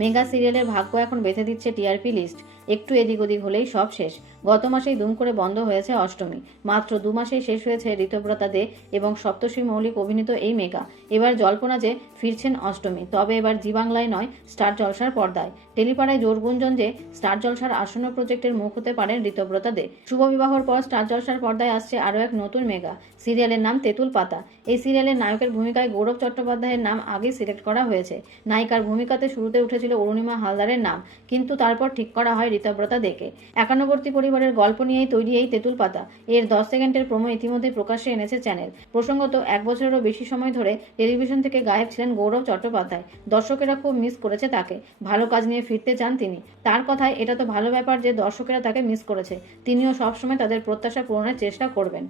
Mega সিরিয়ালের ভাগ্য এখন বেঁধে দিচ্ছে টিআরপি লিস্ট। একটু এদিক ওদিক হলেই সব শেষ। গত মাসেই দুম করে বন্ধ হয়েছে অষ্টমী। মাত্র দু মাসেই শেষ হয়েছে ঋতব্রতা দে এবং সপ্তর্ষি মৌলিক অভিনীত এই মেগা। এবার জল্পনা যে ফিরছেন অষ্টমী, তবে এবার জি বাংলায় নয়, স্টার জলসার পর্দায়। টেলিপাড়ায় জোর গুঞ্জন যে স্টার জলসার আসন্ন প্রজেক্টের মুখ হতে পারেন ঋতব্রতা দে। শুভ বিবাহর পর স্টার জলসার পর্দায় আসছে আরও এক নতুন মেগা। সিরিয়ালের নাম তেঁতুল পাতা। এই সিরিয়ালের নায়কের ভূমিকায় গৌরব চট্টোপাধ্যায়ের নাম আগেই সিলেক্ট করা হয়েছে। নায়িকার ভূমিকাতে শুরুতে উঠেছিল অরুণিমা হালদারের নাম। কিন্তু তারপর ঠিক করা হয় ঋতব্রতা দেখে। একান্নবর্তী পরিবারের গল্প নিয়েই তৈরি এই তেঁতুল পাতা এর দশ সেকেন্ডের প্রোমো ইতিমধ্যে প্রকাশ্যে এনেছে চ্যানেল। প্রসঙ্গত, এক বছরেরও বেশি সময় ধরে টেলিভিশন থেকে গায়েব ছিলেন গৌরব চট্টোপাধ্যায়। দর্শকেরা খুব মিস করেছে তাকে। ভালো কাজ নিয়ে ফিরতে চান তিনি। তার কথায়, এটা তো ভালো ব্যাপার যে দর্শকেরা তাকে মিস করেছে। তিনিও সবসময় তাদের প্রত্যাশা পূরণের চেষ্টা করবেন।